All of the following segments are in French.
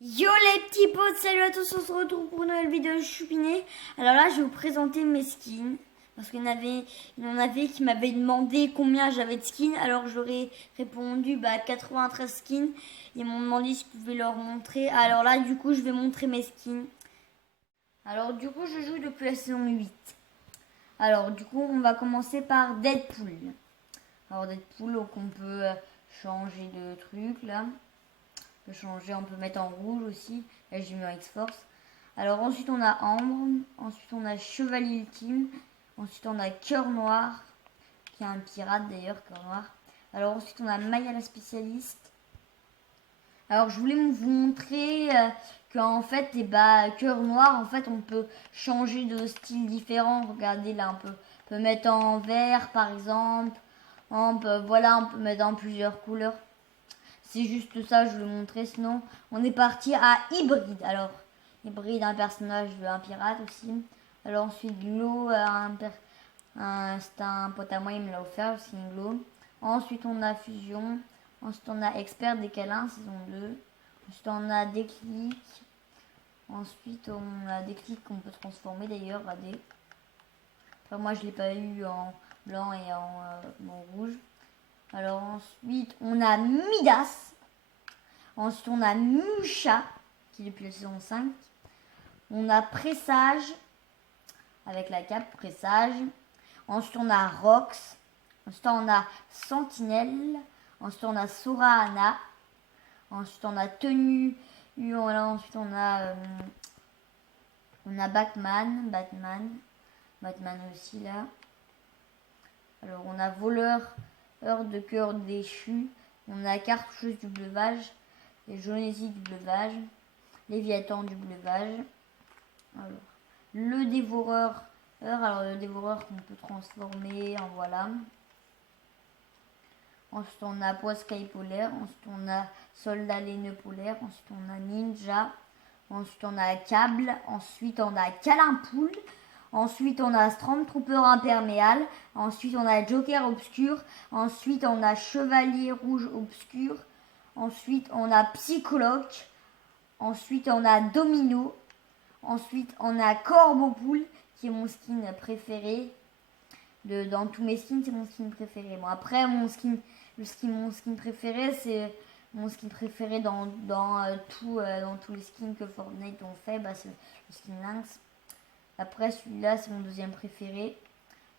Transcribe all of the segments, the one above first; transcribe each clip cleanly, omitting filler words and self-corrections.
Yo les petits potes, salut à tous, on se retrouve pour une nouvelle vidéo de Choupinet. Alors là, je vais vous présenter mes skins. Parce qu'il y en avait qui m'avaient demandé combien j'avais de skins. Alors j'aurais répondu 93 skins. Ils m'ont demandé si je pouvais leur montrer. Alors là, du coup, je vais montrer mes skins. Alors du coup, je joue depuis la saison 8. Alors du coup, on va commencer par Deadpool. Alors Deadpool, donc on peut changer de truc là. Changer, on peut mettre en rouge aussi. Là j'ai mis en X-Force. Alors ensuite on a Ambre, ensuite on a Chevalier Ultime, ensuite on a Cœur Noir, qui est un pirate d'ailleurs, Cœur Noir. Alors ensuite on a Maya la spécialiste. Alors je voulais vous montrer qu'en fait, Cœur Noir, en fait on peut changer de style différent. Regardez là, on peut mettre en vert par exemple. On peut mettre en plusieurs couleurs. C'est juste ça, je vais vous montrer. Sinon, on est parti à Hybride. Alors, Hybride, un personnage, un pirate aussi. Alors ensuite, Glow, c'est un pote à moi, il me l'a offert, le skin Glow. Ensuite, on a Fusion. Ensuite, on a Expert des câlins, saison 2. Ensuite, on a Déclic. Ensuite, on a Déclic qu'on peut transformer d'ailleurs, regardez. Enfin, moi, je ne l'ai pas eu en blanc et en rouge. Alors ensuite, on a Midas. Ensuite, on a Musha, qui est depuis la saison 5. On a Pressage, avec la cape Pressage. Ensuite, on a Rox. Ensuite, on a Sentinelle. Ensuite, on a Sorahana. Ensuite, on a Tenue. Voilà, ensuite, on a Batman aussi là. Alors, on a Voleur, Heure de cœur déchu. On a Cartoucheuse du bleuvage. Et Jonésie du bleuvage. Léviathan du bleuvage. Alors, le dévoreur. Alors, le dévoreur qu'on peut transformer en voilà. Ensuite, on a Poiscaille polaire. Ensuite, on a Soldat laineux polaire. Ensuite, on a Ninja. Ensuite, on a Câble. Ensuite, on a Câlin-Poule. Ensuite, on a Stormtrooper imperméable. Ensuite, on a Joker obscur. Ensuite, on a Chevalier rouge obscur. Ensuite, on a Psychologue. Ensuite, on a Domino. Ensuite, on a Corbeau-Poule, qui est mon skin préféré. Dans tous mes skins, c'est mon skin préféré. Bon, après, mon skin préféré, c'est mon skin préféré dans tous les skins que Fortnite ont fait. C'est le skin Lynx. Après, celui-là, c'est mon deuxième préféré.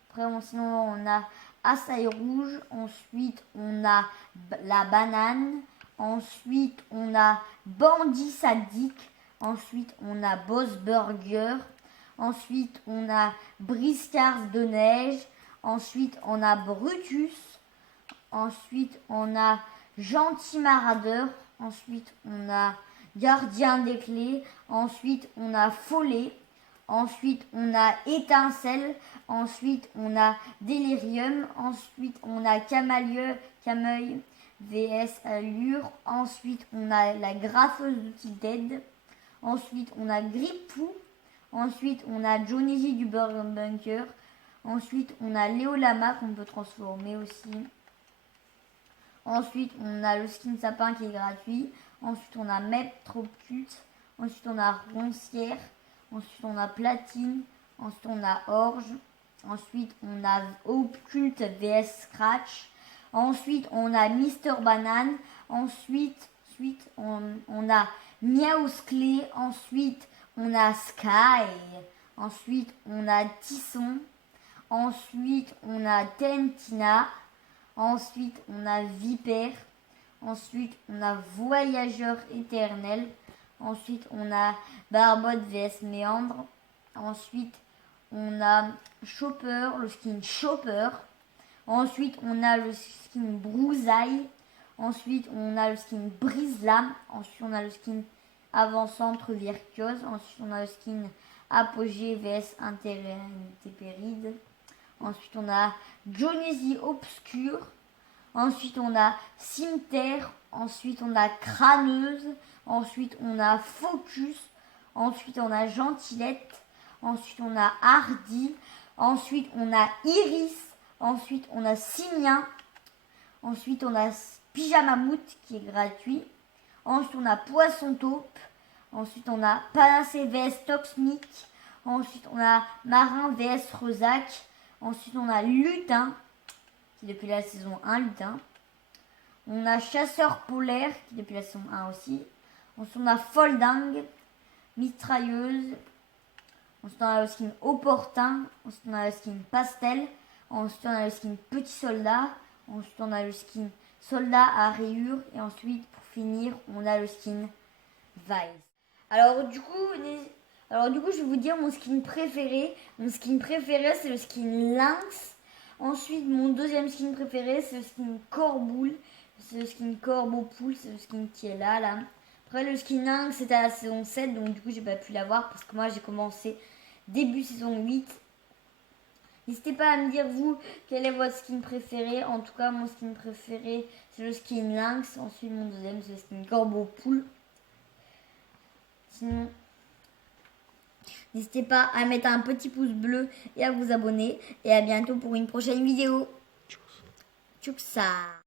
Après, sinon, on a Açaï rouge. Ensuite, on a la banane. Ensuite, on a Bandit sadique. Ensuite, on a Boss Burger. Ensuite, on a Briscard de neige. Ensuite, on a Brutus. Ensuite, on a Gentil Maradeur. Ensuite, on a Gardien des clés. Ensuite, on a Follet. Ensuite, on a Étincelle. Ensuite, on a Délirium. Ensuite, on a Cameuil vs Allure. Ensuite, on a la graffeuse de Tilted. Ensuite, on a Gripou. Ensuite, on a Johnny du Bunker. Ensuite, on a Léo Lama qu'on peut transformer aussi. Ensuite, on a le skin sapin qui est gratuit. Ensuite, on a Mep trop culte. Ensuite, on a Roncière. Ensuite, on a Platine. Ensuite, on a Orge. Ensuite, on a Occulte vs Scratch. Ensuite, on a Mister Banane. Ensuite, on a Miaousclé. Ensuite, on a Sky. Ensuite, on a Tisson. Ensuite, on a Tentina. Ensuite, on a Vipère. Ensuite, on a Voyageur éternel. Ensuite, on a Barbotte vs Méandre. Ensuite, on a Chopper, le skin Chopper. Ensuite, on a le skin Brousaille. Ensuite, on a le skin Brise-Lame. Ensuite, on a le skin Avant-Centre Virtuose. Ensuite, on a le skin Apogée vs Intépéride. Ensuite, on a Jonesy Obscur. Ensuite, on a Cimetière. Ensuite, on a Crâneuse. Ensuite, on a Focus. Ensuite, on a Gentilette. Ensuite, on a Hardy. Ensuite, on a Iris. Ensuite, on a Simien. Ensuite, on a Pyjamamout qui est gratuit. Ensuite, on a Poisson Taupe. Ensuite, on a Panacée vs Toxmic. Ensuite, on a Marin vs Rezac. Ensuite, on a Lutin, qui depuis la saison 1, Lutin. On a Chasseur Polaire, qui depuis la saison 1 aussi. Ensuite, on a Folding, Mitrailleuse. Ensuite, on a le skin Opportun. Ensuite, on a le skin Pastel. Ensuite, on a le skin Petit Soldat. Ensuite, on a le skin Soldat à rayures. Et ensuite, pour finir, on a le skin Vice. Alors du coup, je vais vous dire mon skin préféré. Mon skin préféré, c'est le skin Lynx. Ensuite, mon deuxième skin préféré, c'est le skin Corboule. C'est le skin Corbeau-Poule. C'est le skin qui est là. Après, le skin Lynx, c'était à la saison 7. Donc du coup, j'ai pas pu l'avoir parce que moi, j'ai commencé début saison 8. N'hésitez pas à me dire, vous, quel est votre skin préféré. En tout cas, mon skin préféré, c'est le skin Lynx. Ensuite, mon deuxième, c'est le skin Corbeau-Poule. Sinon, n'hésitez pas à mettre un petit pouce bleu et à vous abonner. Et à bientôt pour une prochaine vidéo. Tchoussa.